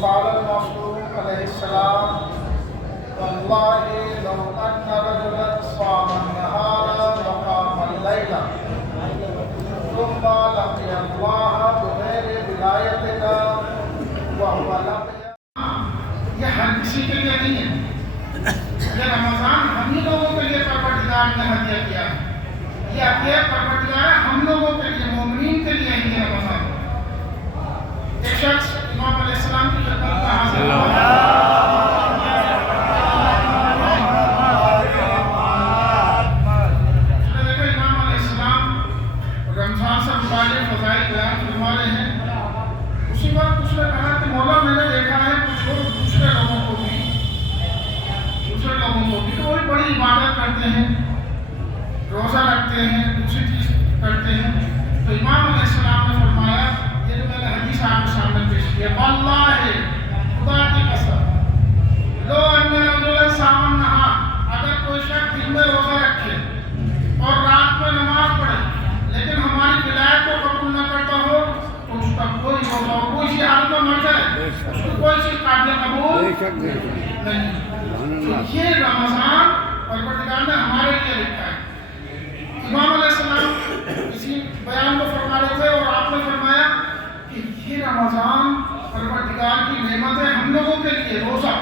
قال المصلوب علیہ السلام واللہ لو ان رجلا صام النهار وقام الليل ثم لقي الله بغير ولایتنا وهو لقي. یہ ہر کسی کے لیے نہیں ہے. یہ رمضان ہم ہی لوگوں کے لیے پروردگار نے ہدیہ کیا ہے. یہ عطیہ پروردگار ہم لوگوں کے لیے, مومنین کے لیے ہی ہے رمضان. ایک شخص امام علیہ السلام کی خدمت میں حاضر ہوا. رمضان سے متعلق فضائل بیان فرما رہے ہیں. اسی وقت اس نے کہا کہ مولا میں نے دیکھا ہے کچھ لوگ دوسرے لوگوں کو بھی تو وہی بڑی عبادت کرتے ہیں, روزہ رکھتے ہیں, دوسری چیز کرتے ہیں. تو امام علیہ السلام نے فرمایا, یہ جو میں نے حدیث آپ کے سامنے پیش کیا, واللہ خدا کی قسم لو ان رجلا صام النہار, اگر کوئی شخص دن میں روزہ رکھے اور رات میں نماز پڑھے لیکن ہماری ولایت کو قبول نہ کرتا ہو تو اس کا کوئی روزہ اور کوئی سی حالت میں مر جائے اس کو کوئی سی قابل قبول نہیں. یہ رمضان پروردگار نے ہمارے لیے لکھا ہے. امام علیہ السلام اسی بیان کو فرما رہے تھے اور آپ نے فرمایا کہ یہ رمضان پروردگار کی نعمت ہے ہم لوگوں کے لیے. روزہ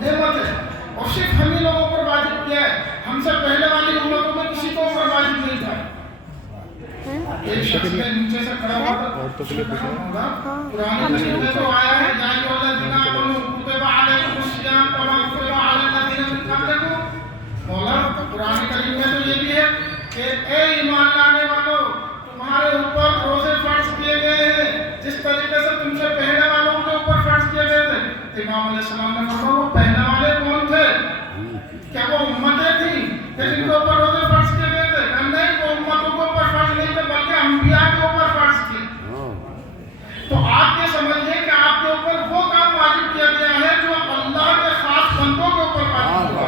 نعمت ہے اور صرف ہم ہی لوگوں پر واجب کیا ہے, ہم سے پہلے والی امتوں میں کسی کو پر واجب نہیں تھا. ایک شخص کے نیچے سے کھڑا ہوا تھا, اس نے کہا ہوگا قرآن کریم میں تو آیا ہے یا ایھا الذین آمنوا کتب علیکم الصیام کما کتب علی الذین من قبلکم. مولا قرآن کریم میں تو یہ بھی ہے کہ اے ایمان لانے والوں تمہارے اوپر روزے فرض کیے گئے ہیں جس طریقے سے تم سے پہلے والوں کے اوپر فرض کیے گئے تھے. امام علیہ السلام نے فرمایا وہ پہلے والے کون تھے؟ کیا وہ امتیں تھیں کہ جن کے اوپر روزے فرض کیے گئے تھے؟ نہیں, وہ امتوں کے اوپر فرض نہیں تھے بلکہ انبیاء کے اوپر فرض تھے. تو آپ یہ سمجھیں کہ آپ کے اوپر وہ کام واجب کیا گیا ہے جو اللہ کے خاص بندوں کے اوپر واجب ہوا.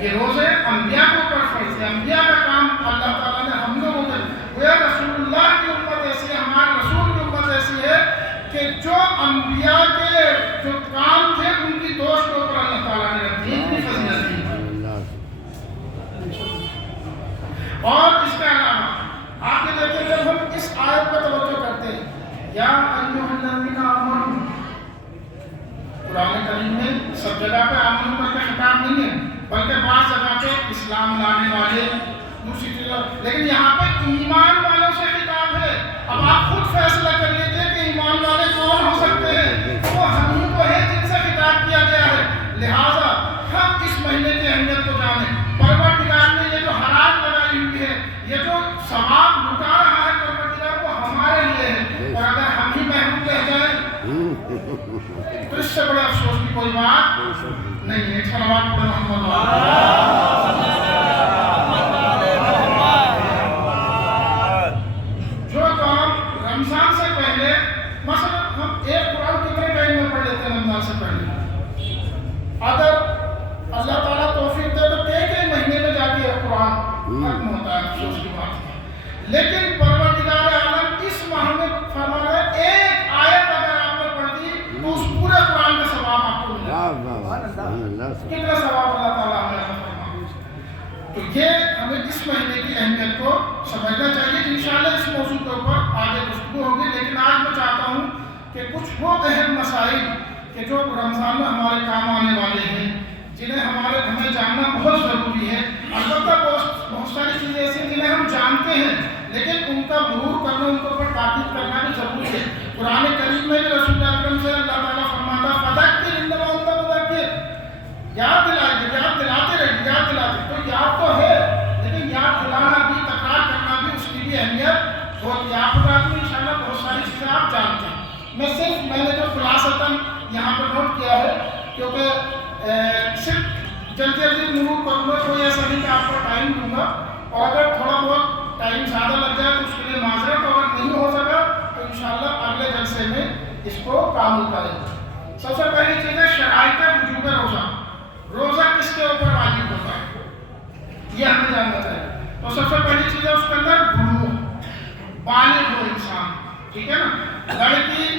یہ روزے انبیاء کے اوپر فرض ہے, انبیاء کا کام اللہ تعالیٰ نے ہم لوگوں کو دیا. رسول اللہ کی امت ایسی ہے, ہمارے رسول کی امت ایسی ہے کہ جو انبیاء کے جو کام تھے ان کی دوست کے اوپر اللہ تعالیٰ نے رکھ دی, ان کی فضیلت دی. اور اس کے علاوہ آپ یہ دیکھیں جب ہم اس آیت پر توجہ کرتے ہیں یا ایھا الذین آمنوا, قرآن کریم میں سب جگہ پہ آمنوا کا خطاب نہیں ہے بلکہ بعض جگہ پہ اسلام لانے والے دوسری چیزوں, لیکن یہاں پہ ایمان والوں سے خطاب ہے. اب آپ خود فیصلہ کر لیجیے کہ ایمان والے کون ہو سکتے ہیں. وہ ہم ہی کو ہے جن سے خطاب کیا گیا ہے. لہٰذا ہم اس مہینے کی اہمیت کو جانیں. پروردگار نے یہ جو حرام لگائی ہوئی ہے, یہ جو ثواب لٹا رہا ہے پروردگار وہ ہمارے لیے ہے, اور اگر ہم ہی محروم رہ جائیں تو اس سے بڑے افسوس کی کوئی بات نہیں ہے. صلوات پڑھیں محمد. جو کام رمضان سے پہلے, مثلا ہم ایک قرآن کتنے ٹائم میں پڑھ لیتے ہیں رمضان سے پہلے, اگر اللہ تعالیٰ توفیق دے تو ایک ہی مہینے میں جا کے قرآن ختم ہوتا ہے. افسوس کی بات ہے. لیکن پروردگار عالم اس ماہ میں فرما رہا ہے ایک آیت اگر آپ نے پڑھ دی تو اس پورے قرآن کا ثواب آپ کو ملے گا. کتنا ثواب اللہ تعالیٰ ہمیں عطا فرمائے. تو یہ ہمیں اس مہینے کی اہمیت کو سمجھنا چاہیے. انشاءاللہ اس موضوع کے اوپر آگے گفتگو ہوگی, لیکن آج میں چاہتا ہوں کہ کچھ وہ اہم مسائل کہ جو رمضان میں ہمارے کام آنے والے ہیں, جنہیں ہمیں جاننا بہت ضروری ہے. البتہ بہت ساری چیزیں ایسی ہیں جنہیں ہم جانتے ہیں لیکن ان کا مرور کرنا, ان کے اوپر تاکید کرنا بھی ضروری ہے. قرآن کریم میں بھی رسول اکرم سے اللہ تعالیٰ فرماتا فذکر انما انت مذکر, یاد دلائیے, یاد دلاتے رہیے, یاد دلاتے. تو یاد تو ہے لیکن یاد دلانا بھی, تکرار کرنا بھی, اس کی بھی اہمیت بہت. یاد دلاتے ہیں انشاءاللہ بہت ساری چیزیں آپ جانتے ہیں. میں نے جو خلاصتاً یہاں پر نوٹ کیا ہے, کیونکہ صرف جلدی مرور کروں گا, کوئی ایسا نہیں کہ آپ کو ٹائم دوں گا, اور اگر تھوڑا بہت ٹائم زیادہ لگ جائے تو اس کے لیے معذرت, اگر نہیں ہو سکا تو انشاءاللہ اگلے جلسے میں اس کو کامل کریں گے. سب سے پہلی چیز ہے شرائط وجوب روزہ. روزہ کس کے اوپر واجب ہوتا ہے یہ ہمیں جاننا چاہیے. تو سب سے پہلی چیز ہے اس کے اندر بلوغ, بالغ ہو انسان, ٹھیک ہے نا. لڑکی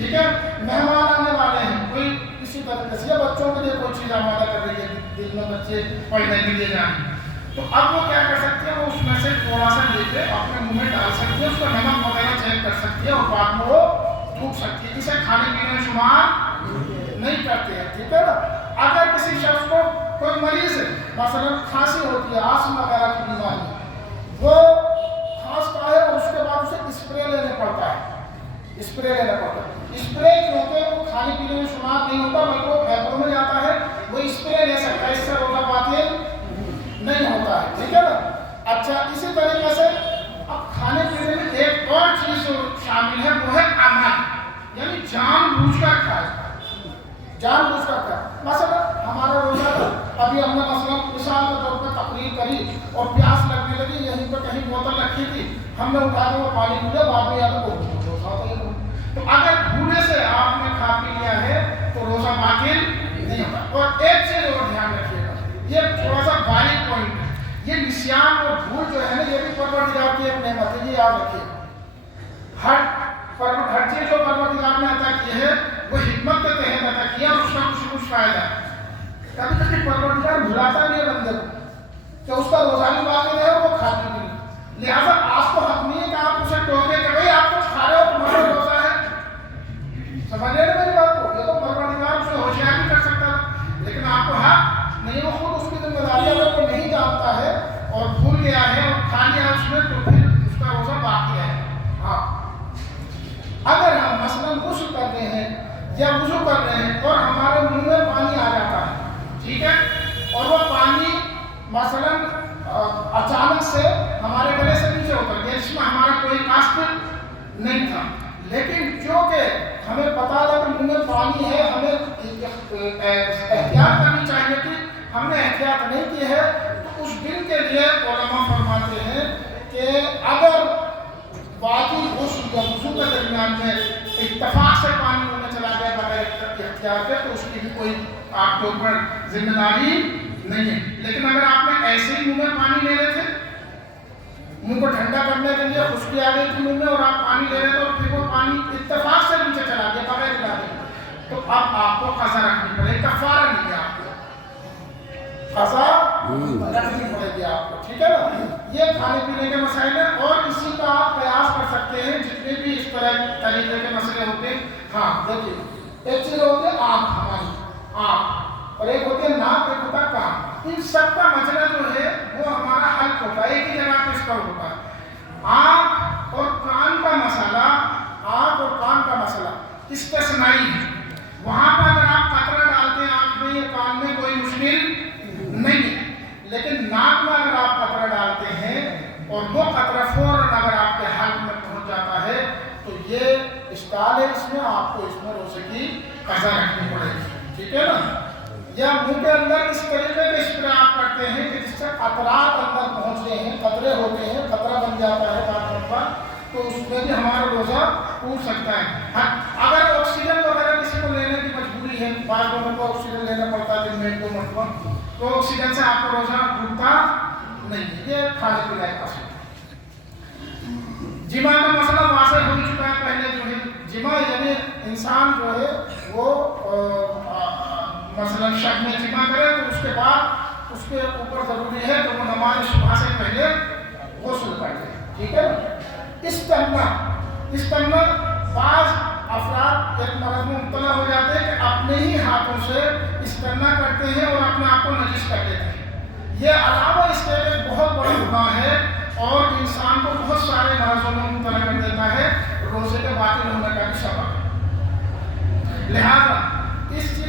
ٹھیک ہے، مہمان آنے والے ہیں، کوئی کسی طریقے سے بچوں کے لیے کوئی چیز آمادہ کر رہی ہے، دل میں بچے پڑھنے کے لیے جائیں، تو اب وہ کیا کر سکتے ہیں، وہ اس میں سے تھوڑا سا لے کے اپنے منہ میں ڈال سکتے ہیں، اس کا نمک وغیرہ چیک کر سکتے ہیں اور بعد میں وہ تھوک سکتی ہے، اسے کھانے پینے میں شمار نہیں کرتے ہیں، ٹھیک ہے نا۔ اگر کسی شخص کو کوئی مریض ہے، مثلا کھانسی ہوتی ہے، آسم وغیرہ کی بیماری، وہ کھانستا ہے اور اس کے بعد اسے اسپرے لینا پڑتا ہے، اسپرے کیونکہ وہ کھانے پینے میں شمار نہیں ہوتا بلکہ وہ پھیپھڑوں میں جاتا ہے، وہ اسپرے لے سکتا ہے، اس سے روزہ باطل نہیں ہوتا ہے، ٹھیک ہے نا۔ اچھا، اسی طریقے سے اب کھانے پینے میں ایک اور چیز شامل ہے، وہ ہے عمل، یعنی جان بوجھ کر کھائے، جان بوجھ کر کھائے۔ مثلا ہمارا روزہ تھا، ابھی ہم نے مثلا مثال کے طور پر تقریر کری اور پیاس لگنے لگی، یہیں پہ کہیں بوتل رکھی تھی، ہم نے اٹھا کے وہ پانی پیا، بعد میں یاد روزہ، تو اگر بھولے سے آپ نے کھا پی لیا ہے تو روزہ باطل نہیں ہوتا۔ اور ایک چیز اور دھیان رکھیے گا، یہ تھوڑا سا باریک پوائنٹ ہے، یہ نسیان اور بھول جو ہے نا، یہ بھی پروردگار کی ایک نعمت ہے، یہ یاد رکھیے۔ ہر چیز جو پروردگار نے عطا کی ہے وہ حکمت کے تحت عطا کیا اور اس کا کچھ فائدہ ہے۔ کبھی کبھی پروردگار بھلاتا نہیں ہے بندے کو کہ اس کا روزہ بھی باقی رہے اور وہ کھاتی بھی نہیں، لہٰذا آپ کو حق نہیں ہے کہ آپ اسے ٹوکے کہ بھائی آپ کچھ کھا رہے ہو، تمہارا روزہ ہے، سمجھ رہے میری بات کو؟ یہ تو پروردگار اسے ہوشیار بھی کر سکتا ہے، لیکن آپ کو حق نہیں، وہ خود اس کی ذمہ داری اگر وہ نہیں جانتا ہے اور بھول گیا ہے اور کھا لیا اس نے، تو پھر اس کا روزہ باقی ہے۔ ہاں، اگر ہم مثلاً غسل کر رہے ہیں یا وضو کر رہے ہیں اور ہمارے منہ میں پانی آ جاتا ہے، ٹھیک ہے، اور وہ پانی مثلاً اچانک سے ہمارے گلے سے نیچے اتر گیا، اس میں ہمارا کوئی قصد نہیں تھا، لیکن چونکہ ہمیں پتا تھا کہ منہ میں پانی ہے، ہمیں احتیاط کرنی چاہیے تھی، ہم نے احتیاط نہیں کی ہے، تو اس دن کے لیے علماء فرماتے ہیں کہ اگر باقی غسل یا وضو کے درمیان میں اتفاق سے پانی منہ میں چلا گیا بغیر احتیاط کے، تو اس کی بھی کوئی آپ کے اوپر ذمہ داری نہیں ہے۔ لیکن اگر آپ نے ایسے ہی منہ میں پانی لے رہے تھے، منہ کو ٹھنڈا کرنے کے لیے خشکی آ گئی تھی منہ میں اور آپ پانی لے رہے تھے اور پھر وہ پانی اتفاق سے نیچے چلا گیا بغیر ارادے، تو اب آپ کو قضا رکھنی پڑے گی، کفارہ نہیں ہے، آپ کو قضا رکھنی پڑے گی آپ کو، ٹھیک ہے نا۔ یہ کھانے پینے کے مسائل ہیں اور اسی کا آپ قیاس کر سکتے ہیں جتنے بھی اس طرح طریقے کے مسئلے ہوتے ہیں۔ ہاں دیکھیے، ایک چیز ہوتی ہے آنکھ، ہماری آنکھ، اور ایک ہوتی ہے ناک، ایک ہوتا ہے کان، ان سب کا مسئلہ جو ہے وہ ہمارا حل ہوتا ہے، ایک ہی جگہ پہ اس کا ہوتا ہے۔ آنکھ اور کان کا مسئلہ، آنکھ اور کان کا مسئلہ استثنائی ہے، وہاں پر اگر آپ قطرہ ڈالتے ہیں آنکھ میں یا کان میں کوئی مشکل نہیں ہے، لیکن ناک میں اگر آپ قطرہ ڈالتے ہیں اور وہ قطرہ فوراً اگر آپ کے حلق میں پہنچ جاتا ہے تو یہ اشکال ہے، اس میں آپ کو اس میں روزے کی قضا رکھنی پڑے گی، ٹھیک ہے نا۔ یا منہ کے اندر اس طریقے کے اسپرے آپ کرتے ہیں کہ جس سے قطرات اندر پہنچتے ہیں، قطرے ہوتے ہیں، قطرہ بن جاتا ہے بات پر، تو اس میں بھی ہمارا روزہ ٹوٹ سکتا ہے۔ اگر آکسیجن وغیرہ کسی کو لینے کی مجبوری ہے، بعض لوگوں کو آکسیجن لینا پڑتا ہے دن میں 2 مرتبہ، تو آکسیجن سے آپ کا روزہ ٹوٹتا نہیں ہے، یہ کھانے پینے کا مسئلہ۔ جماع کا مسئلہ واضح ہو چکا ہے پہلے، جو ہے جماع یعنی انسان جو ہے وہ مثلا شب میں جماع کرے تو اس کے بعد اس کے اوپر ضروری ہے کہ وہ نماز صبح سے پہلے غسل کر لے، ٹھیک ہے نا۔ استنجا بعض افراد ایک مرض میں مبتلا ہو جاتے ہیں کہ اپنے ہی ہاتھوں سے استنجا کرتے ہیں اور اپنے آپ کو نجس کر دیتے ہیں، یہ علاوہ اس کے ایک بہت بڑا گناہ ہے اور انسان کو بہت سارے مرضوں میں مبتلا کر دیتا ہے، روزے کے باطل ہونے کا بھی سبب ہے۔ لہذا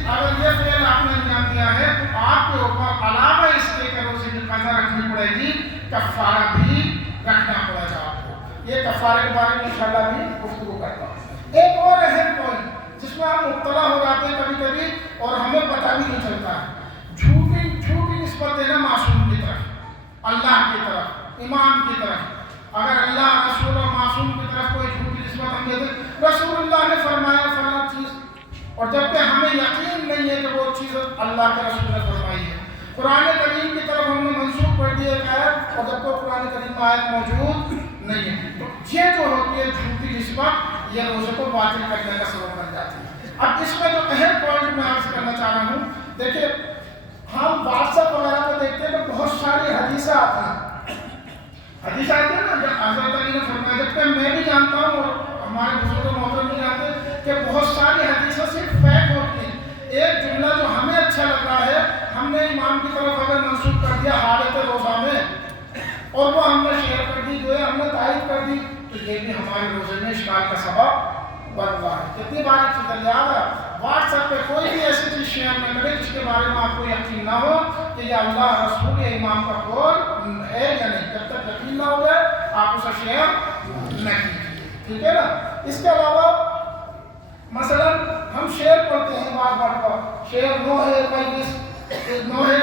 اگر یہ فعل آپ نے انجام دیا ہے تو آپ کے اوپر علاوہ اس کے کہ روزے کی قضا رکھنی پڑے گی، کفارہ بھی رکھنا پڑے گا آپ کو۔ یہ کفارے کے بارے میں انشاءاللہ بھی گفتگو کرتا ہوں۔ ایک اور اہم پوائنٹ جس میں ہم مبتلا ہو جاتے ہیں کبھی کبھی اور ہمیں پتہ بھی نہیں چلتا ہے، جھوٹی نسبت دینا معصوم کی طرف، اللہ کی طرف، امام کی طرف۔ اگر اللہ، رسول اور معصوم کی طرف کوئی جھوٹی نسبت ہم دیتے، رسول اللہ نے فرمایا فلاں چیز، اور جبکہ ہمیں یقین نہیں ہے کہ وہ چیز اللہ کے رسول نے فرمائی ہے، قرآن کریم کی طرف ہم نے منسوخ کر دی ایک آیت اور جبکہ قرآن کریم میں آیت موجود نہیں ہے، تو یہ جو ہوتی ہے جھوٹی نسبت، یہ روزے کو باطل کرنے کا سبب بن جاتی ہے۔ اب اس میں جو اہم پوائنٹ میں عرض کرنا چاہ رہا ہوں، دیکھیے ہم واٹس ایپ وغیرہ پہ دیکھتے ہیں کہ بہت ساری حدیثیں آتی ہیں، حدیث آتی ہے نا، جب حضرت علی نے فرمایا، جبکہ میں بھی جانتا ہوں اور ہمارے بزرگ محترم بھی جانتے ہیں کہ بہت ساری حدیثیں صرف فیک ہوتی ہیں۔ ایک جملہ جو ہمیں اچھا لگ رہا ہے، ہم نے امام کی طرف اگر منسوخ کر دیا حالت روزہ میں، اور وہ ہم نے شیئر کر دی، جو ہے ہم نے تائید کر دی، تو یہ بھی ہمارے روزے میں اشکال کا سبب بن رہا ہے۔ کتنی بار چیز یاد ہے، واٹس ایپ پہ کوئی بھی ایسی چیز شیئر نہ کرے جس کے بارے میں آپ کو یقین نہ ہو کہ یہ اللہ رسول یا امام کا قول ہے یا نہیں۔ جب تک یقین نہ ہو جائے آپ اسے شیئر نہ کیجیے، ٹھیک ہے نا۔ اس کے علاوہ مثلا ہم شعر پڑھتے ہیں، بار بار پر شعر نوحے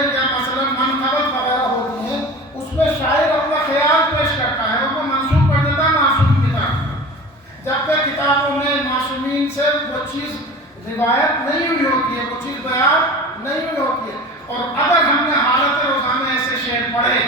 یا مثلا منقبت وغیرہ ہوتی ہیں، اس میں شاعر اپنا خیال پیش کرتا ہے اور وہ منسوخ کر دیتا ہے معصوم کی طرف، جبکہ کتابوں میں معصومین سے وہ چیز روایت نہیں ہوئی ہوتی ہے، وہ چیز بیان نہیں ہوئی ہوتی ہے۔ اور اگر ہم نے حالت روزہ میں ایسے شعر پڑھے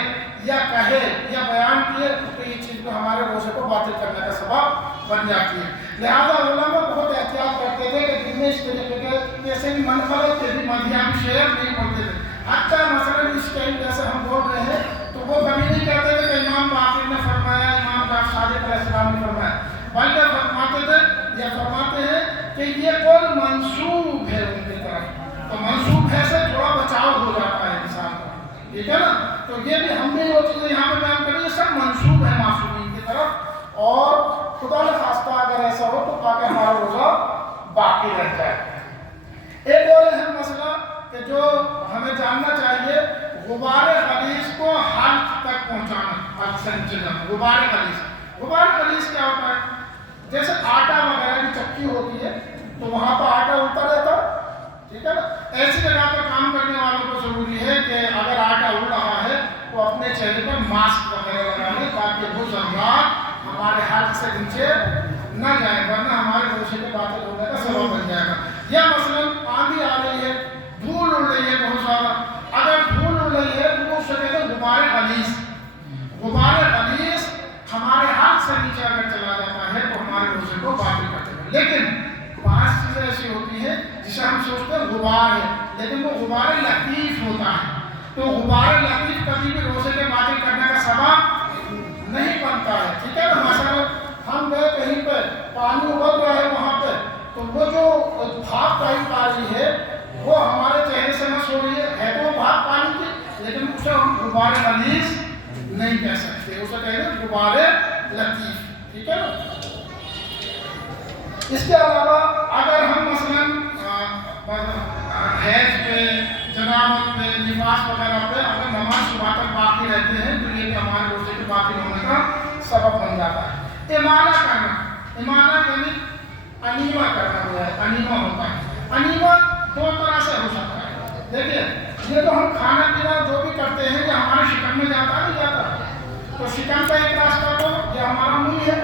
یا کہے یا بیان کیے تو یہ چیز تو ہمارے روزے کو باطل کرنے کا سبب بن جاتی ہے۔ لہذا علماء بہت احتیاط کرتے تھے کہ دن میں اس طریقے کے کیسے بھی منفرد کے بھی مدھیان شعر نہیں پڑھتے تھے۔ حتیٰ مثلا اس ٹائم جیسے ہم بول رہے ہیں تو وہ کبھی نہیں کہتے تھے کہ امام باقر نے فرمایا، امام جعفر صادق علیہ السلام نے فرمایا، بلکہ فرماتے تھے یا فرماتے ہیں کہ یہ قول منسوب ہے ان کی طرف، تو منسوب ہے سے تھوڑا بچاؤ ہو جاتا ہے انسان کا، ٹھیک ہے نا۔ تو یہ بھی ہم نے وہ چیزیں یہاں پہ بیان کری، یہ سب منسوب ہے معصومین کی طرف، اور خدا نخواستہ اگر ایسا ہو تو تاکہ ہمارا روزہ باقی رہ جائے۔ ایک اور اہم مسئلہ کہ جو ہمیں جاننا چاہیے، غبار غلیظ کو حلق تک پہنچانا۔ غبار غلیظ کیا ہوتا ہے؟ جیسے آٹا وغیرہ کی چکی ہوتی ہے تو وہاں پر آٹا اڑتا رہتا، ٹھیک ہے نا۔ ایسی جگہ پر کام کرنے والوں کو ضروری ہے کہ اگر آٹا اڑ رہا ہے تو اپنے چہرے پر ماسک وغیرہ لگا لیں تاکہ وہ ذرات ہمارے ہاتھ سے نیچے نہ جائیں، ورنہ ہمارے روزے کے باطل ہونے کا سبب بن جائے گا۔ یا مثلا آندھی آ رہی ہے، دھول اڑ رہی ہے بہت زیادہ، اگر دھول اڑ رہی ہے تو اس سے کہتے ہیں غبار غلیظ۔ غبار غلیظ ہمارے ہاتھ سے نیچے اگر چلا جاتا ہے تو ہمارے روزے کو باطل کرتے ہیں۔ لیکن بعض چیزیں ایسی ہوتی ہیں جسے ہم سوچتے ہیں غبار ہے، لیکن وہ غبار لطیف ہوتا ہے، تو غبار لطیف کبھی بھی روزے کے باطل کرنے کا سبب نہیں بنتا ہے، ٹھیک ہے نا۔ مثلا ہم گئے کہیں پہ، پانی ابل رہا ہے وہاں پہ، تو وہ جو بھاپ ٹائپ آ رہی ہے وہ ہمارے چہرے سے مس ہو رہی ہے تو وہ بھاپ پانی کی، لیکن اسے ہم غبار غلیظ نہیں کہہ سکتے، اسے کہیں گے غبار لطیف، ٹھیک ہے نا۔ اس کے علاوہ اگر ہم مثلا حیض پہ، جنابت پہ، نفاس وغیرہ پہ اگر نماز صبح تک باقی رہتے ہیں تو یہ بھی ہمارے روزے کے باقی ہونے کا سبب بن جاتا ہے۔ امالہ کرنا، امالہ یعنی انیمہ کرنا ہوا ہے، انیمہ ہوتا ہے۔ انیمہ دو طرح سے ہو سکتا ہے، دیکھیے یہ تو ہم کھانا پینا جو بھی کرتے ہیں یہ ہمارے شکم میں جاتا نہیں جاتا، تو شکم کا ایک راستہ تو یہ ہمارا منہ ہے،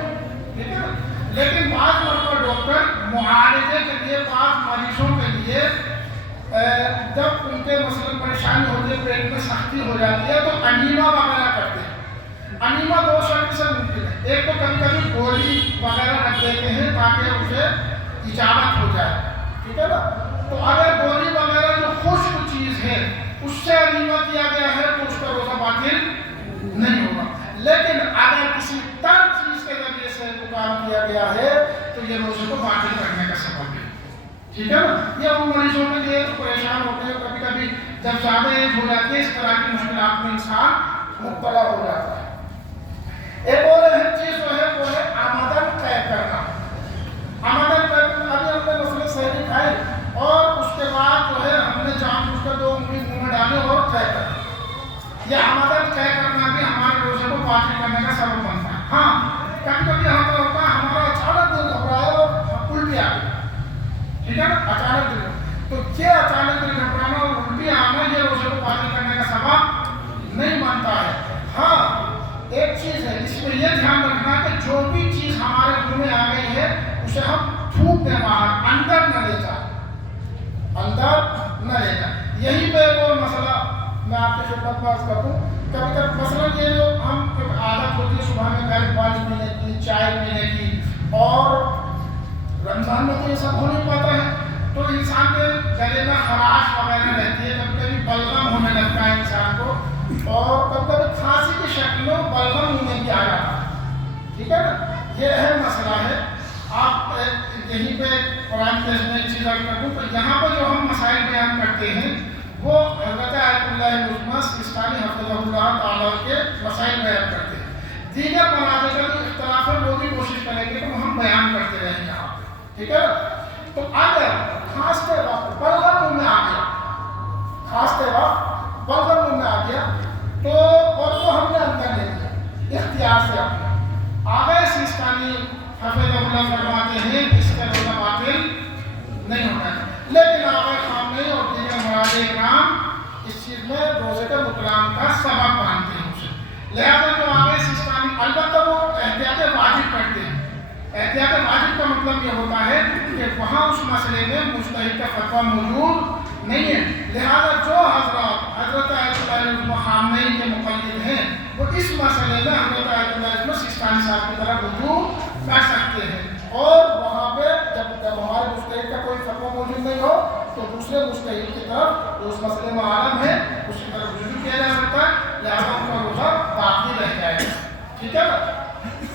ٹھیک ہے نا۔ لیکن بعض مرتبہ ڈاکٹر معالجے کے لیے بعض مریضوں کے لیے جب ان کے مثلاً پریشانی ہوتی ہے، پیٹ میں سختی ہو جاتی ہے تو انیمہ وغیرہ کرتے ہیں۔ انیمہ دو شکل سے ممکن ہے، ایک تو کبھی کبھی گولی وغیرہ رکھ دیتے ہیں تاکہ اسے اجابت ہو جائے، ٹھیک ہے نا۔ تو اگر گولی وغیرہ جو خشک چیز ہے اس سے انیمہ کیا گیا ہے تو اس کا روزہ باطل نہیں ہوگا، لیکن اگر کسی تر چیز کے ذریعے سے وہ کام کیا گیا ہے تو یہ روزے کو باطل کرنے کا سبب ہے، ٹھیک ہے نا۔ یہ ان مریضوں کے لیے جو پریشان ہوتے ہیں، کبھی کبھی جب زیادہ ایج ہو جاتی ہے اس طرح کی مشکلات میں انسان مبتلا ہو جاتا ہے۔ ایک اور اہم چیز جو ہے وہ ہے آمدن طے کرنا۔ آمدن طے کرنا، ابھی ہم نے مثلا سحری کھائی اور اس کے بعد جو ہے ہم نے جان بوجھ کر 2 انگلی منہ میں ڈالے اور طے کر، یہ آمدن طے کرنا بھی ہمارے روزے کو باطل کرنے کا سبب بنتا ہے۔ ہاں کبھی کبھی ہوتا ہے ہمارا اچانک دل گھبرایا اور الٹی آ گئی، ٹھیک ہے نا، اچانک دل، تو یہ اچانک دل گھبرانا اور الٹی آنا یہ روزے کو باطل کرنے کا سبب نہیں بنتا ہے۔ ہاں ایک چیز ہے اس میں یہ دھیان رکھنا کہ جو بھی چیز ہمارے منہ میں آ گئی ہے اسے ہم پھونک دیں باہر، اندر نہ لے جائیں، اندر نہ لے جائیں۔ یہی پہ ایک اور مسئلہ میں آپ کی خدمت میں عرض کر دوں، کبھی کبھی مثلا یہ جو ہم عادت ہوتی ہے صبح میں گرم پانی پینے کی، چائے پینے کی، اور گلے میں خراش وغیرہ رہتی ہے، کبھی کبھی بلغم ہونے لگتا ہے انسان کو، اور کبھی کبھی کھانسی کی شکل میں بلغم منہ میں بھی آ جاتا ہے، ٹھیک ہے نا؟ یہ اہم مسئلہ ہے۔ آپ یہیں پہ قرآن کے میں ایک چیز عرض کر دوں تو یہاں پہ جو ہم مسائل بیان کرتے ہیں وہ حضرت آیت اللہ العظمیٰ سیستانی حفظہ اللہ تعالیٰ کے مسائل بیان کرتے ہیں۔ دیگر مناظر کا جو اختلاف ہے وہ بھی کوشش کریں گے کہ ہم بیان کرتے رہیں یہاں پہ، ٹھیک ہے نا؟ تو اگر کھانستے وقت بلغم منہ میں آ گیا، کھانستے وقت بلغم منہ میں آ گیا تو اور وہ ہم نے اندر لے لیا اختیار سے اپنا، آگے سیستانی حفظ اللہ فرماتے ہیں اس کا روزہ باطل نہیں ہوتا ہے، لیکن آقا خامنہی اور دیگر مراد اکرام اس چیز میں روزے کے بطلان کا سبب مانتے ہیں اسے، لہذا جو آگے سیستانی البتہ وہ احتیاط واجب کرتے ہیں۔ احتیاط واجب کا مطلب یہ ہوتا ہے کہ وہاں اس مسئلے میں مجتہد کا فتویٰ موجود نہیں ہے، لہذا جو حضرت آیت اللہ العظمیٰ خامنہی کے مقلد ہیں وہ اس مسئلے میں حضرت آیت اللہ العظمیٰ سیستانی صاحب کی طرح رجوع کر سکتے ہیں، اور وہاں پہ جب ہمارے مجتہد کا کوئی فتویٰ موجود نہیں ہو تو دوسرے مجتہد کی طرف جو اس مسئلے میں عالم ہے اس کی طرف رجوع کیا جا سکتا ہے، لہٰذا ان کا روزہ باقی رہ جائے گا، ٹھیک ہے نا؟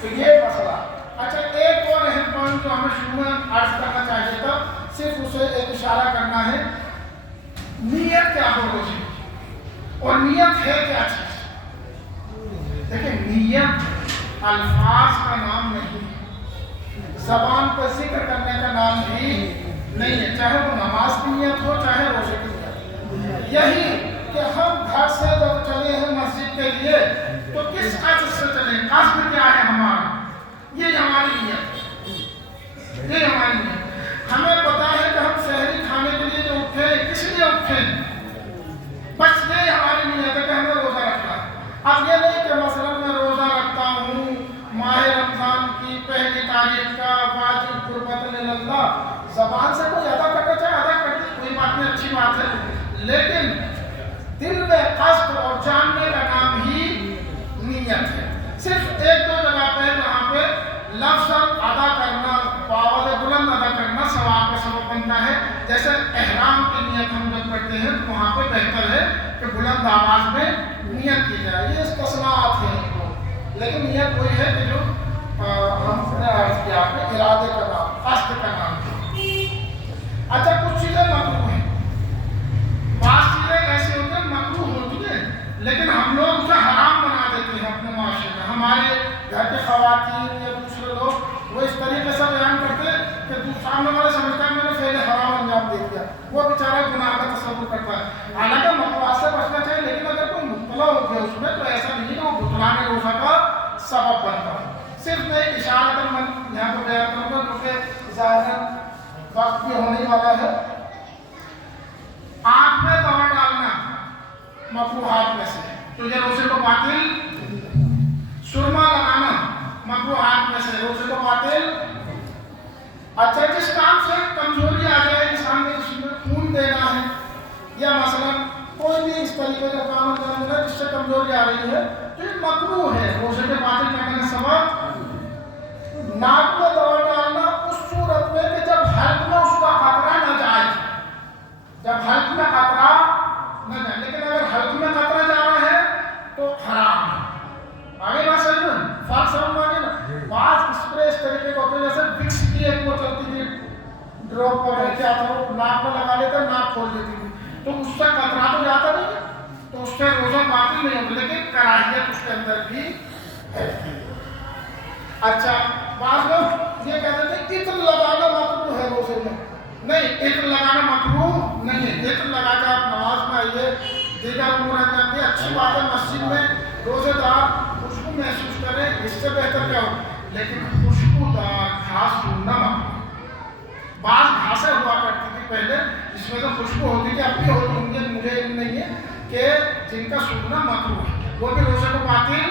تو یہ مسئلہ۔ اچھا، ایک اور اہم پوائنٹ جو ہمیں شروع میں عرض کرنا چاہیے تھا، صرف اسے ایک اشارہ کرنا ہے، نیت کیا ہو روزے کی، اور نیت ہے کیا چیز؟ دیکھیں، نیت الفاظ کا نام نہیں ہے، زبان پر ذکر کرنے کا نام بھی نہیں ہے، چاہے وہ نماز کی نیت ہو چاہے روزے کی نیت۔ یہی کہ ہم گھر سے جب چلے ہیں مسجد کے لیے تو کس قصد سے چلیں، قصد کیا ہے ہمارا، یہ ہماری نیت ہے، یہ ہماری نیت۔ ہمیں پتا ہے کہ ہم شہری کھانے کے لیے جو اٹھے کس لیے اٹھے، بس یہ ہماری نیت ہے کہ ہمیں روزہ رکھنا۔ اب یہ نہیں کہ مثلا میں روزہ رکھتا ہوں ماہ رمضان کی پہلی تاریخ کا واجب قربت اللہ، زبان سے کوئی ادا کرنا چاہے ادا کر دے، کوئی بات نہیں، اچھی بات ہے، لیکن دل میں قصد اور جاننے کا نام ہی نیت ہے۔ صرف ایک دو جگہ پہ جہاں پہ لفظ ادا کرنا، پاوز بلند ادا کرنا ثواب کا سبب بنتا ہے، جیسے احرام کی نیت ہم جب کرتے ہیں تو وہاں پہ بہتر ہے کہ بلند آواز میں نیت کی جائے، یہ استثناءات ہیں، لیکن نیت وہی ہے کہ جو ہم نے عرض کیا کہ ارادے کا نام، قصد کا نام ہے۔ اچھا، کچھ چیزیں مکروہ ہیں، بعض چیزیں ایسی ہوتی ہیں مکروہ ہوتی ہیں لیکن ہم لوگ اسے حرام بنا دیتے ہیں اپنے معاشرے میں۔ ہمارے گھر کے خواتین یا دوسرے لوگ وہ اس طریقے سے بیان کرتے ہیں کہ سامنے والا سمجھتا ہے میں نے فعل حرام انجام دے دیا، وہ بیچارہ گناہ کا تصور کرتا ہے، حالانکہ مکروہات سے بچنا چاہیے، لیکن اگر کوئی مبتلا ہو گیا اس میں تو ایسا نہیں کہ وہ بطلان روزہ کا سبب بنتا ہے۔ صرف میں ایک اشارہ میں یہاں پہ بیان کروں گا کیونکہ ظاہراً وقت بھی ہونے والا ہے۔ آنکھ میں دوا ڈالنا مکروہات میں سے، تو یہ روزے کو باطل، سرما لگانا مکروہات میں سے، روزے کو باطل۔ اچھا، جس کام سے کمزوری آ جائے انسان کے جسم میں، خون دینا ہے یا مثلا کوئی بھی اس طریقے کا کام انجام دینا جس سے کمزوری آ رہی ہے تو یہ مکروہ ہے، روزے کے باطل کرنے کا سبب۔ ناک میں دوا ڈالنا اس صورت میں کہ جب حلق میں اس کا قطرہ نہ جائے، جب حلق میں قطرہ نہ جائے، لیکن اگر حلق میں قطرہ جا رہا ہے تو حرام ہے۔ آگے بات صحیح نا، فرق سمجھ میں آگے نا۔ بعض اسپرے اس طریقے کا ہوتے ہیں جیسے وکس کی ایک وہ چلتی تھی ڈراپ وغیرہ کیا تھا، وہ ناک میں لگا لیتے ناک کھول دیتی تھی، تو اس سے قطرہ تو جاتا نہیں ہے، تو اس سے روزہ باطل نہیں ہوتا، لیکن کراہیت اس کے اندر بھی ہے۔ اچھا، بعض لوگ یہ کہتے تھے عطر لگانا مکروہ ہے روزے میں، نہیں، عطر لگانا مکروہ نہیں ہے۔ عطر لگا کے آپ نماز میں آئیے، دیگر امور انجام دیں، اچھی بات ہے، مسجد میں روزے دار خوشبو محسوس کریں، اس سے بہتر کیا ہو، لیکن خوشبودار گھاس ڈھونڈنا مکروہ۔ بعض گھاسیں ہوا کرتی تھی پہلے جس میں تو خوشبو ہوتی تھی، اب بھی ہوتی ہوں گی، مجھے علم نہیں ہے، کہ جن کا سونگنا مکروہ ہے، وہ بھی روزے کو باطل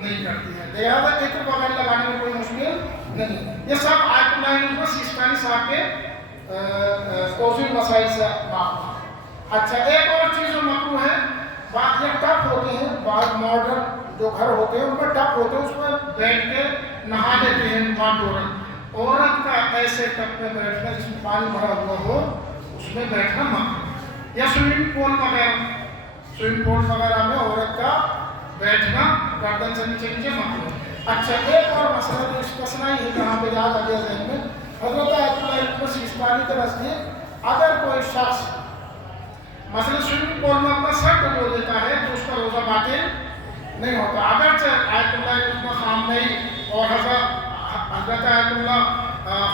نہیں کرتی ہے، لہٰذا عطر وغیرہ لگانے میں کوئی مشکل نہیں۔ یہ سب آیت اللہ العظمیٰ سیستانی صاحب کے توضیح مسائل سے معلوم ہے۔ اچھا، ایک اور چیز جو مکروہ ہے، بعض یہ ٹپ ہوتے ہیں، بعض ماڈرن جو گھر ہوتے ہیں ان میں ٹپ ہوتے ہیں، اس میں بیٹھ کے نہا لیتے ہیں مرد عورت۔ عورت کا ایسے ٹپ میں بیٹھنا جس میں پانی بھرا ہوا ہو اس میں بیٹھنا ممنوع، یا سوئمنگ پول وغیرہ میں عورت کا بیٹھنا گردن سے نیچے ممنوع۔ اچھا ایک اور مسئلہ جو استثنائی ہے جہاں پہ یاد آ گیا ذہن میں، حضرت آیت اللہ ابن سیستانی کے نزدیک اگر کوئی شخص مثلا سوئمنگ پول میں اپنا سر ڈبو دیتا ہے تو اس کا روزہ باطل نہیں ہوتا، اگرچہ آیت اللہ ابن خامنئی اور حضرت آیت اللہ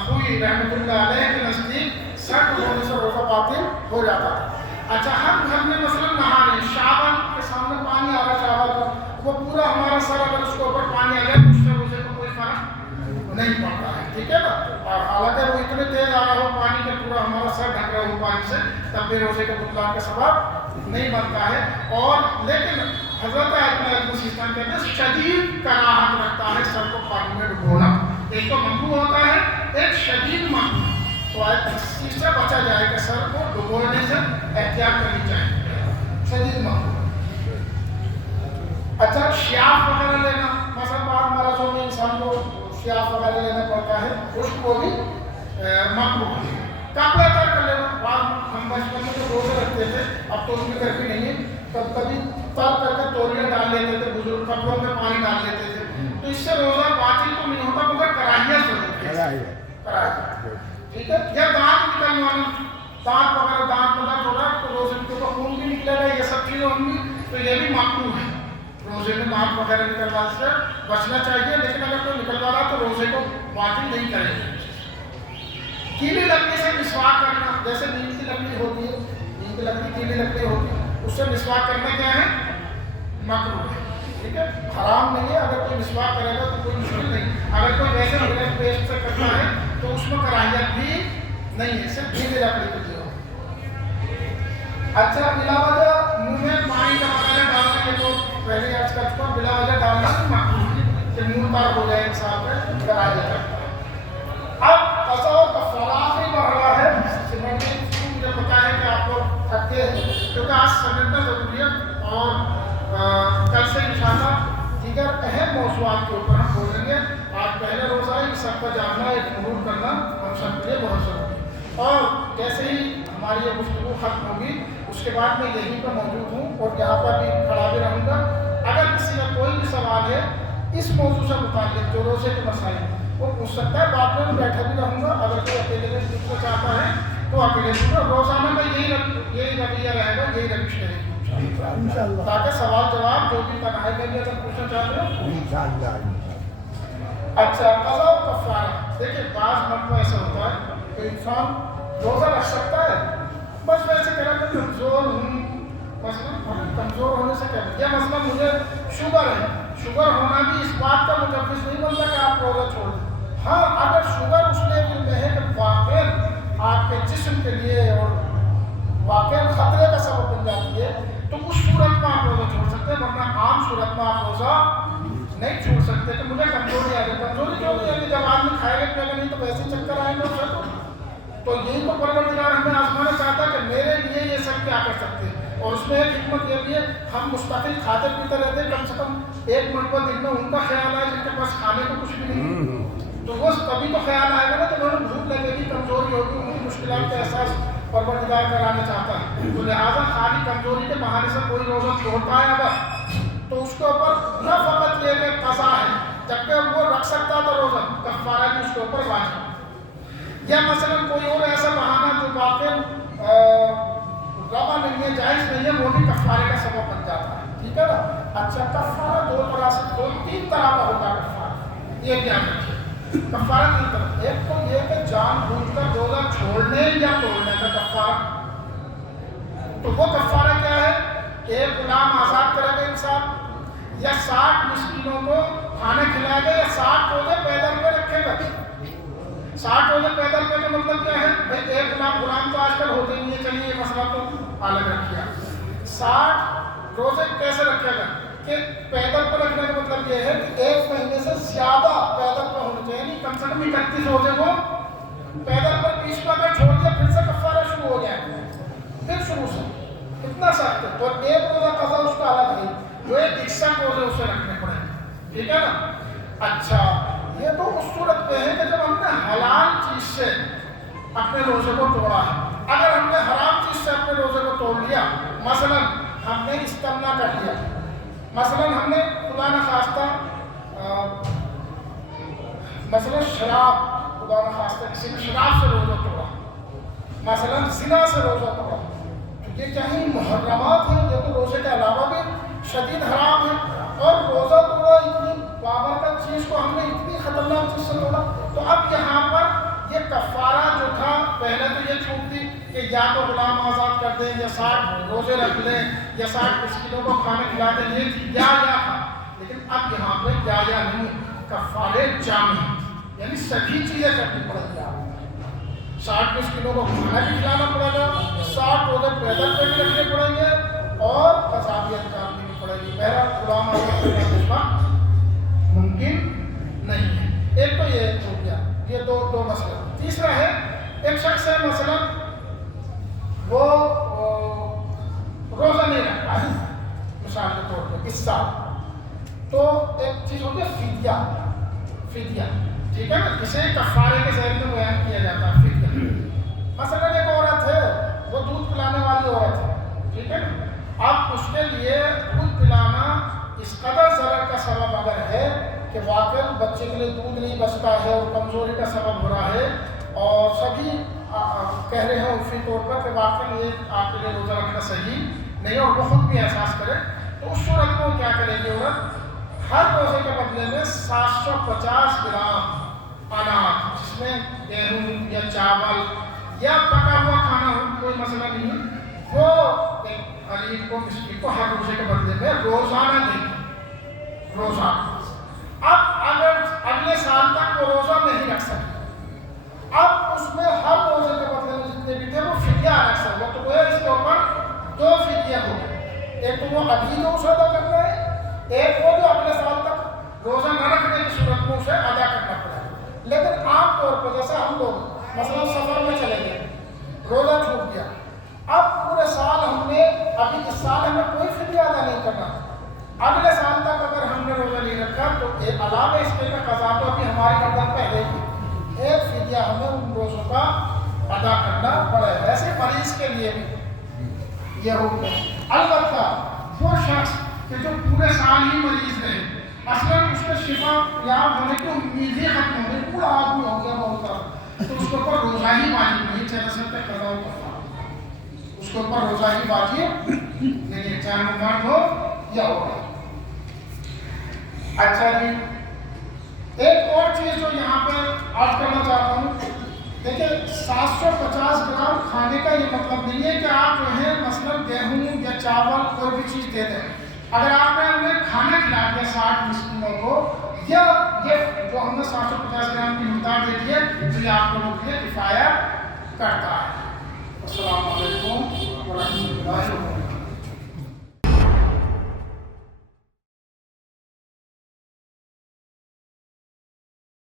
خوئی رحمۃ اللہ علیہ کے نزدیک سر ڈبونے سے روزہ باطل ہو جاتا ہے۔ اچھا ہم گھر میں مثلا نہا رہے ہیں، شاور کے سامنے پانی آ رہا ہے، شاور کا وہ پورا ہمارا سر اگر اس کے اوپر پانی آ جائے تو اس سے روزے کو کوئی فرق نہیں پڑتا ہے، ٹھیک ہے نا؟ اور حالانکہ وہ اتنے تیز آ رہا ہو پانی کہ پورا ہمارا سر ڈھک رہا ہو پانی سے، تب بھی روزے کے بطلان کا سبب نہیں بنتا ہے۔ اور لیکن حضرت آیت اللہ ابن سیستان کہتے ہیں شدید کراہت رکھتا ہے سر کو پانی میں ڈبونا، ایک تو ممنوع ہوتا ہے، ایک شدید ممنوع، تو اس چیز سے بچا جائے کہ سر کو ڈبونے سے احتیاط کرنی چاہیے، شدید ممنوع۔ اچھا شیاف وغیرہ لینا، مثلا بعض مرضوں میں انسان کو شیاف وغیرہ لینا پڑتا ہے، اس کو بھی ممنوع ہے۔ کپڑے تر کر لینا، بعض ہم بچپن میں جو روزے رکھتے تھے، اب تو اس میں گرمی نہیں ہے، کبھی تر کر کے تولیہ ڈال لیتے تھے، بزرگ کپڑوں میں پانی ڈال لیتے تھے، تو اس سے روزہ باطل تو نہیں ہوتا مگر کراہیت ضرور ہے، ٹھیک ہے؟ یا دانت نکلوانا، دانت وغیرہ دانت میں درد ہو رہا ہے تو روزے کے اوپر خون بھی نکلے گا، یہ سب چیزیں ہوں گی تو یہ بھی ممنوع ہے، روزے میں دانت وغیرہ نکلوانے سے بچنا چاہیے، لیکن اگر کوئی نکلوا رہا تو روزے کو باطل نہیں کرے گا۔ گیلی لکڑی سے مسواک کرنا، جیسے نیم کی لکڑی ہوتی ہے، نیم کی لکڑی گیلی لکڑی ہوتی ہے، اس سے مسواک کرنا کیا ہے؟ مکروہ ہے، ٹھیک ہے؟ حرام نہیں ہے، اگر کوئی مسواک کرے گا تو کوئی مشکل نہیں، اگر کوئی ویسے بلیک پیسٹ سے کرنا ہے تو اس میں کراہیت بھی نہیں ہے، صرف گیلی لکڑی کو جو۔ اچھا بلا وجہ منہ میں پانی کا وغیرہ ڈالنا، یہ تو پہلے آج کل کو بلا وجہ ڈالنا ممنوع ہے کہ منہ تار ہو جائے انسان پہ کراہیت رکھتا ہے۔ اب قضا اور کفارہ آخری مرحلہ ہے، مجھے پتا ہے کہ آپ لوگ تھکتے ہیں کیونکہ آج سمجھنا ضروری ہے، اور کل سے انشاءاللہ دیگر اہم موضوعات کے اوپر ہم بولیں گے۔ آج پہلے روزہ ہے، سب کا جاننا، ایک مرور کرنا ہم سب کے لیے بہت ضروری ہے، اور جیسے ہی ہماری یہ گفتگو ختم ہوگی اس کے بعد میں یہیں پر موجود ہوں اور یہاں پر بھی کھڑا بھی رہوں گا، اگر کسی کا کوئی بھی سوال ہے اس موضوع سے متعلق جو روزے کے مسائل وہ پوچھ سکتا ہے، بعد میں بیٹھا بھی رہوں گا، اگر کوئی اکیلے میں پوچھنا چاہتا ہے تو اکیلے پوچھنا، روزانہ میں یہی رویہ رہے گا، یہی روش رہے گی، تاکہ سوال جواب جو بھی تنہائی میں بھی اگر پوچھنا چاہتے ہو۔ اچھا قضا و کفارہ، دیکھیں بعض مرتبہ ایسا ہوتا ہے کہ انسان روزہ رکھ سکتا ہے، بس ویسے کہہ رہا کہ کمزور ہوں، مثلا کمزور ہونے سے کیا، یا مثلا مجھے شوگر ہے، شوگر ہونا بھی اس بات کا مجوز نہیں بنتا کہ آپ روزہ چھوڑ دیں۔ ہاں اگر شوگر اس لیول میں ہے کہ واقع آپ کے جسم کے لیے اور واقع خطرے کا سبب بن جاتی ہے تو اس صورت میں آپ روزہ چھوڑ سکتے ہیں، ورنہ عام صورت میں آپ روزہ نہیں چھوڑ سکتے کہ مجھے کمزوری آ گئی۔ کمزوری کیوں نہیں آگی؟ جب آدمی کھائے گا پیے گا نہیں تو ویسے ہی چکر آئیں گے اسے، تو یہی تو پروردگار ہمیں آزمانا چاہتا ہے کہ میرے لیے یہ سب کیا کر سکتے ہیں، اور اس میں ایک حکمت یہ بھی ہے ہم مستقل کھاتے پیتے رہتے ہیں، کم سے کم ایک مرتبہ دن میں ان کا خیال آئے جن کے پاس کھانے کو کچھ بھی نہیں، تو وہ تبھی تو خیال آئے گا نا کہ انہیں بھوک لگے گی، کمزوری ہوگی، ان کی مشکلات کا احساس پروردگار کرانا چاہتا ہے، تو لہٰذا خالی کمزوری کے بہانے سے کوئی روزہ چھوڑتا ہے اگر تو اس کے اوپر نہ فقط یہ کہ قضا ہے، جبکہ وہ رکھ سکتا تھا روزہ، کفارہ بھی اس کے اوپر واجب، یا مثلا کوئی اور ایسا بہانہ جو واقع روا نہیں ہے، جائز نہیں ہے، وہ بھی کفارے کا سبب بن جاتا ہے، ٹھیک ہے نا؟ اچھا کفارہ تین طرح کا ہوتا ہے کفارہ، یہ دھیان رکھیے، کفارہ تین طرح، ایک تو یہ کہ جان بوجھ کر روزہ چھوڑنے یا توڑنے کا کفارہ، تو وہ کفارہ کیا ہے؟ ایک غلام آزاد کرے گا انسان، یا 60 مسکینوں کو کھانے کھلائے گا، یا 60 روزے پیدل پہ رکھے گا۔ 60 روزے پیدل پہ کا مطلب کیا ہے؟ بھائی ایک غلام تو آج کل ہوتے نہیں ہے، چلیے یہ مسئلہ تو الگ رکھیا۔ 60 روزے کیسے رکھے گا کہ پیدل پہ رکھنے کا مطلب یہ ہے کہ ایک مہینے سے زیادہ پیدل پہ ہونا چاہیے، یعنی کم سے کم 31 روزے کو پیدل پر 20 پہ اگر چھوڑ دیا پھر سے کفارہ شروع ہو جائے گا، پھر شروع سے اتنا سخت ہے، اور ایک روزہ قضا اس کا الگ ہے، جو ایک 61 روزے اسے رکھنے پڑیں گے، ٹھیک ہے نا؟ اچھا یہ تو اس صورت پہ ہے کہ جب ہم نے حلال چیز سے اپنے روزے کو توڑا ہے، اگر ہم نے حرام چیز سے اپنے روزے کو توڑ لیا، مثلا ہم نے استمنا کر لیا، مثلا ہم نے خدا نخواستہ مثلا شراب، خدا نخواستہ کسی نے شراب سے روزہ توڑا، مثلا زنا سے روزہ توڑا، یہ کہیں محرمات ہیں، یہ تو روزے کے علاوہ بھی شدید حرام ہے، اور روزہ توڑا اتنی بابرکت چیز کو ہم نے اتنی خطرناک چیز سے توڑا، تو اب یہاں پر یہ کفارہ جو تھا، پہلے تو یہ چھوٹ تھی کہ یا تو غلام آزاد کر دیں یا 60 روزے رکھ لیں یا 60 مسکینوں کو کھانے کھلا دیں، یہ تھی یا تھا، لیکن اب یہاں پہ یا نہیں، کفارے جامع، یعنی سبھی چیزیں کرنی پڑیں گی، 60 مسکینوں کو کھانا بھی کھلانا پڑے گا، 60 روزے پیدل پہ بھی رکھنے پڑیں گے، اور قضابیت کرنی بھی پڑے گی۔ بہرحال غلام آزاد کرنا اس وقت ممکن نہیں ہے۔ ایک تو یہ ہو گیا، یہ دو مسئلہ۔ تیسرا ہے، ایک شخص ہے مثلا وہ روزہ نہیں رکھ پائے مثال کے طور پہ اس سال، تو ایک چیز ہوتی ہے فدیہ، ٹھیک ہے نا، اسے کفارے کے ذریعے میں بیان کیا جاتا ہے فدیہ۔ مثلا ایک عورت ہے، وہ دودھ پلانے والی عورت ہے، ٹھیک ہے نا، اب اس کے لیے دودھ پلانا اس قدر ضرر کا سبب اگر ہے کہ واقعی بچے کے لیے دودھ نہیں بچتا ہے اور کمزوری کا سبب ہو رہا ہے، اور سبھی کہہ رہے ہیں عرفی طور پر کہ واقعی یہ آپ کے لیے روزہ رکھنا صحیح نہیں، اور وہ خود بھی احساس کرے، تو اس صورت میں کیا کرے گی عورت؟ ہر روزے کے بدلے میں 750 گرام اناج، جس میں گیہوں یا چاول یا پکا ہوا کھانا ہو، کوئی مسئلہ نہیں ہے، وہ ایک غریب کو، مسکین کو ہر روزے کے بدلے میں روزانہ دے گی، روزانہ۔ اب اگر اگلے سال تک وہ روزہ نہیں رکھ سکے، اب اس میں ہر روزے کے بدلے میں جتنے بھی تھے وہ فدیہ رکھ سکتا، تو وہ اس کے اوپر 2 فدیہ ہو گئے، ایک تو وہ ابھی جو اسے ادا کرنا ہے، ایک وہ جو اگلے سال تک روزہ نہ رکھنے کی صورت میں اسے ادا کرنا پڑے گا۔ لیکن عام طور پر جیسے ہم لوگ مثلا سفر میں چلے گئے، روزہ چھوٹ گیا، اب پورے سال ہم نے، ابھی اس سال ہمیں کوئی فدیہ ادا نہیں کرنا، اگلے سال تک اگر ہم نے روزہ نہیں رکھا تو علاوہ اس کے قضا تو ابھی ہماری گردن پہ ہے گی، ایک فدیہ ہمیں ان روزوں کا ادا کرنا پڑے گا۔ ایسے مریض کے لیے بھی یہ حکم ہے۔ البتہ وہ شخص کہ جو پورے سال ہی مریض رہے، اصلاً اس کے شفا یاب ہونے کی امید ہی ختم ہو گئی، پورا آدمی ہو گیا بہت سارا، تو اس کے اوپر روزہ ہی واجب نہیں، چاہے سکتے قضا و کفارہ، اس کے اوپر روزہ ہی واجب نہیں، چاہے وہ مرد ہو یا عورت۔ اچھا جی، ایک اور چیز جو یہاں پہ عرض کرنا چاہتا ہوں، دیکھیں 750 گرام کھانے کا یہ مطلب نہیں ہے کہ آپ جو ہے مثلا گیہوں یا چاول کوئی بھی چیز دے دیں، اگر آپ نے انہیں کھانا کھلا دیا 60 مسکینوں کو، یا یہ جو ہم نے 750 گرام کی مقدار دے دی ہے، تو یہ آپ لوگوں کے لیے کفایت کرتا ہے۔ السلام علیکم ورحمۃ اللہ وبرکاتہ۔